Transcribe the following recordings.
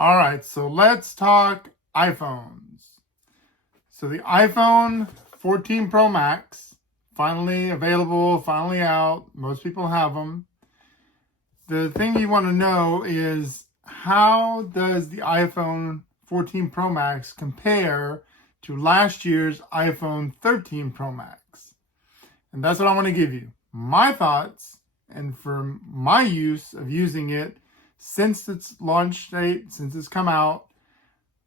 All right, so let's talk iPhones. So the iPhone 14 Pro Max, finally available, finally out. Most people have them. The thing you want to know is, how does the iPhone 14 Pro Max compare to last year's iPhone 13 Pro Max? And that's what I want to give you. My thoughts, and for my use of using it since its launch date, since it's come out.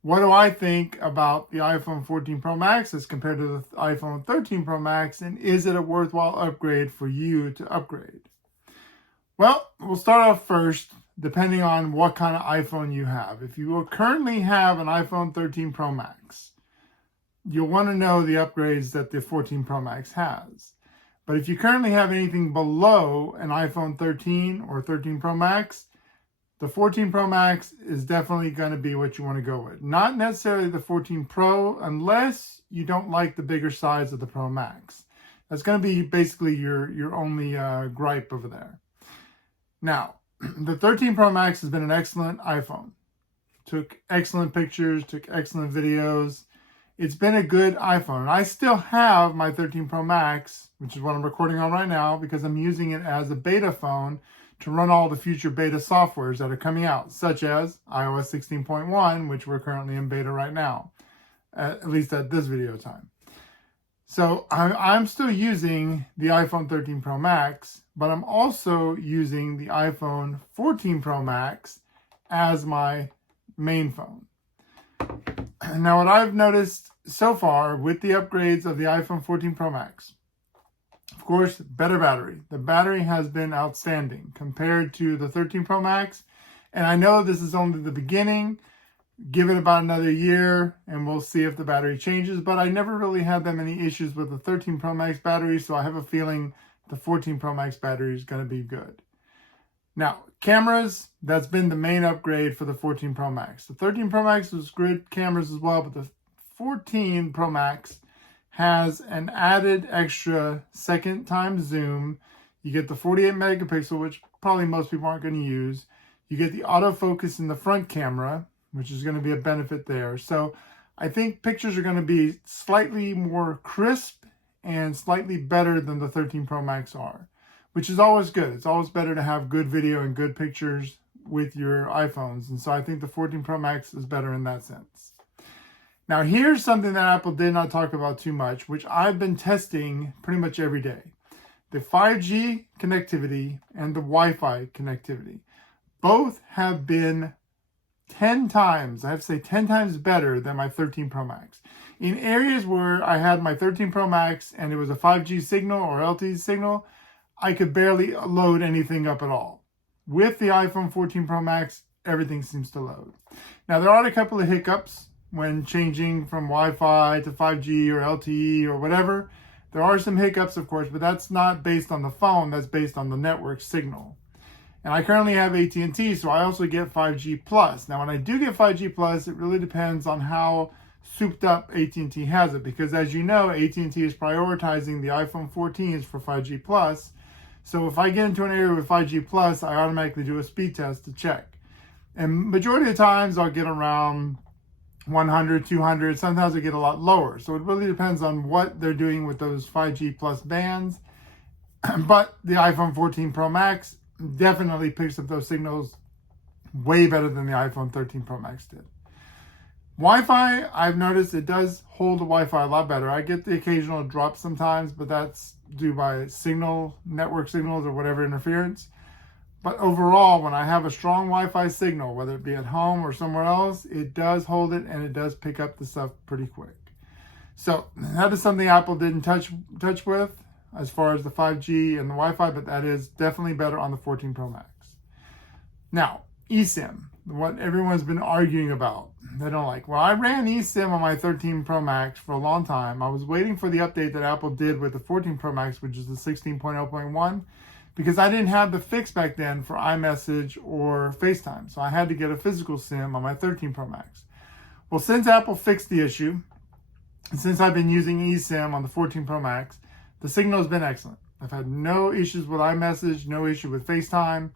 What do I think about the iPhone 14 Pro Max as compared to the iPhone 13 Pro Max, and is it a worthwhile upgrade for you to upgrade? Well, we'll start off first, depending on what kind of iPhone you have. If you currently have an iPhone 13 Pro Max, you'll want to know the upgrades that the 14 Pro Max has. But if you currently have anything below an iPhone 13 or 13 Pro Max, the 14 Pro Max is definitely going to be what you want to go with. Not necessarily the 14 Pro, unless you don't like the bigger size of the Pro Max. That's going to be basically your only gripe over there. Now, the 13 Pro Max has been an excellent iPhone. Took excellent pictures, took excellent videos. It's been a good iPhone. And I still have my 13 Pro Max, which is what I'm recording on right now, because I'm using it as a beta phone to run all the future beta softwares that are coming out, such as iOS 16.1, which we're currently in beta right now, at least at this video time. So I'm still using the iPhone 13 Pro Max, but I'm also using the iPhone 14 Pro Max as my main phone. Now, what I've noticed so far with the upgrades of the iPhone 14 Pro Max, of course, better battery. The battery has been outstanding compared to the 13 Pro Max. And I know this is only the beginning. Give it about another year and we'll see if the battery changes. But I never really had that many issues with the 13 Pro Max battery. So I have a feeling the 14 Pro Max battery is going to be good. Now, cameras, that's been the main upgrade for the 14 Pro Max. The 13 Pro Max was good cameras as well, but the 14 Pro Max has an added extra second time zoom. You get the 48 megapixel, which probably most people aren't going to use. You get the autofocus in the front camera, which is going to be a benefit there. So I think pictures are going to be slightly more crisp and slightly better than the 13 Pro Max are, which is always good. It's always better to have good video and good pictures with your iPhones. And so I think the 14 Pro Max is better in that sense. Now, here's something that Apple did not talk about too much, which I've been testing pretty much every day. The 5G connectivity and the Wi-Fi connectivity. Both have been 10 times, I have to say 10 times better than my 13 Pro Max. In areas where I had my 13 Pro Max and it was a 5G signal or LTE signal, I could barely load anything up at all. With the iPhone 14 Pro Max, everything seems to load. Now, there are a couple of hiccups when changing from Wi-Fi to 5G or LTE or whatever. There are some hiccups, of course, but that's not based on the phone. That's based on the network signal. And I currently have AT&T, so I also get 5G Plus. Now, when I do get 5G Plus, it really depends on how souped up AT&T has it, because as you know, AT&T is prioritizing the iPhone 14s for 5G Plus. So if I get into an area with 5G Plus, I automatically do a speed test to check. And majority of the times I'll get around 100, 200, sometimes I get a lot lower. So it really depends on what they're doing with those 5G Plus bands. But the iPhone 14 Pro Max definitely picks up those signals way better than the iPhone 13 Pro Max did. Wi-Fi, I've noticed it does hold the Wi-Fi a lot better. I get the occasional drop sometimes, but that's due by network signals or whatever interference. But overall, when I have a strong Wi-Fi signal, whether it be at home or somewhere else, it does hold it and it does pick up the stuff pretty quick. So that is something Apple didn't touch with as far as the 5G and the Wi-Fi, but that is definitely better on the 14 Pro Max. Now, eSIM, what everyone's been arguing about. They don't like. Well, I ran eSIM on my 13 Pro Max for a long time. I was waiting for the update that Apple did with the 14 Pro Max, which is the 16.0.1. because I didn't have the fix back then for iMessage or FaceTime. So I had to get a physical SIM on my 13 Pro Max. Well, since Apple fixed the issue, and since I've been using eSIM on the 14 Pro Max, the signal has been excellent. I've had no issues with iMessage, no issue with FaceTime.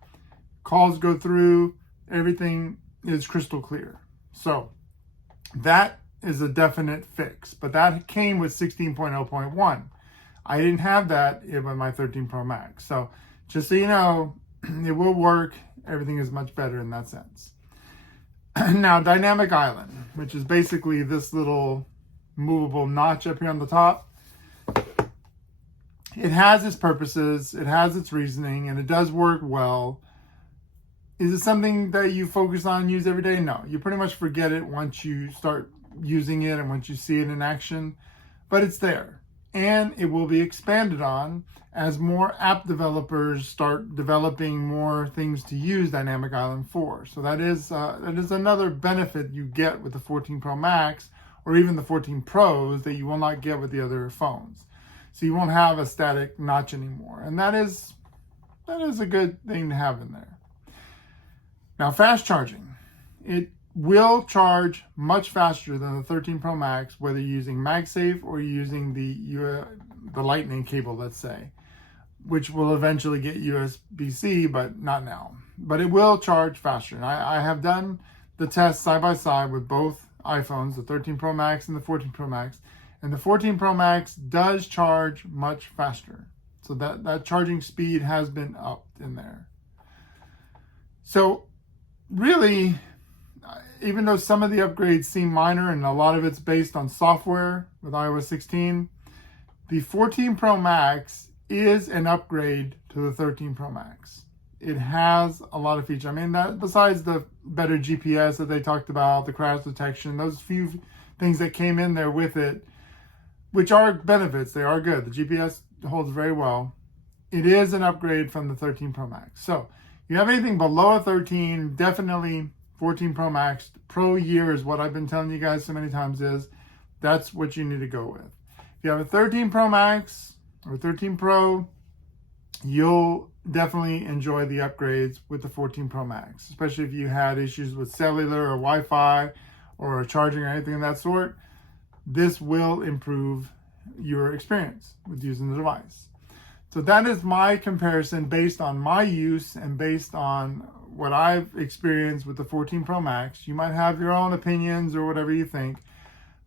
Calls go through, everything is crystal clear. So that is a definite fix, but that came with 16.0.1. I didn't have that with my 13 Pro Max. So just so you know, it will work. Everything is much better in that sense. Now, Dynamic Island, which is basically this little movable notch up here on the top. It has its purposes, it has its reasoning, and it does work well. Is it something that you focus on and use every day? No, you pretty much forget it once you start using it and once you see it in action, but it's there. And it will be expanded on as more app developers start developing more things to use Dynamic Island for. So that is another benefit you get with the 14 Pro Max or even the 14 Pros that you will not get with the other phones. So you won't have a static notch anymore. And that is a good thing to have in there. Now, fast charging. It will charge much faster than the 13 Pro Max, whether you're using MagSafe or you're using the lightning cable, let's say, which will eventually get USB-C, but not now. But it will charge faster. And I have done the test side by side with both iPhones, the 13 Pro Max and the 14 Pro Max. And the 14 Pro Max does charge much faster. So that charging speed has been upped in there. So really, even though some of the upgrades seem minor and a lot of it's based on software with iOS 16, the 14 Pro Max is an upgrade to the 13 Pro Max. It has a lot of features. I mean, that besides the better GPS that they talked about, the crash detection, those few things that came in there with it, which are benefits, they are good. The GPS holds very well. It is an upgrade from the 13 Pro Max. So if you have anything below a 13, definitely 14 Pro Max. Pro year is what I've been telling you guys so many times that's what you need to go with. If you have a 13 Pro Max or 13 Pro, you'll definitely enjoy the upgrades with the 14 Pro Max, especially if you had issues with cellular or Wi-Fi or charging or anything of that sort. This will improve your experience with using the device. So that is my comparison based on my use and based on what I've experienced with the 14 Pro Max. You might have your own opinions or whatever you think,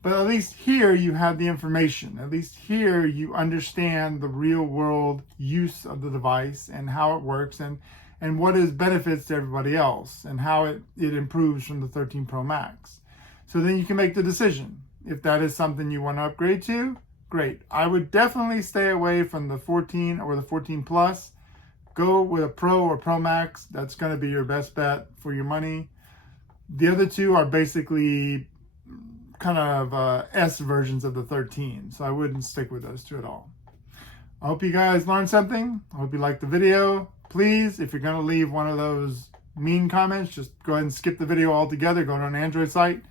but at least here you have the information. At least here you understand the real world use of the device and how it works and what is benefits to everybody else and how it improves from the 13 Pro Max. So then you can make the decision. If that is something you want to upgrade to, great. I would definitely stay away from the 14 or the 14 Plus. Go with a Pro or Pro Max. That's going to be your best bet for your money. The other two are basically kind of S versions of the 13. So I wouldn't stick with those two at all. I hope you guys learned something. I hope you liked the video. Please, if you're going to leave one of those mean comments, just go ahead and skip the video altogether. Go to an Android site.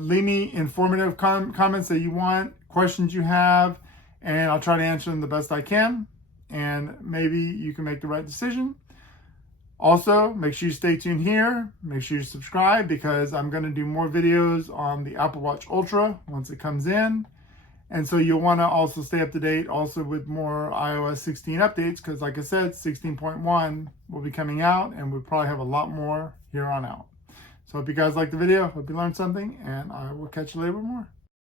Leave me informative comments that you want, questions you have, and I'll try to answer them the best I can. And maybe you can make the right decision. Also, make sure you stay tuned here. Make sure you subscribe because I'm going to do more videos on the Apple Watch Ultra once it comes in. And so you'll want to also stay up to date also with more iOS 16 updates because like I said, 16.1 will be coming out and we'll probably have a lot more here on out. So hope you guys liked the video. Hope you learned something and I will catch you later with more.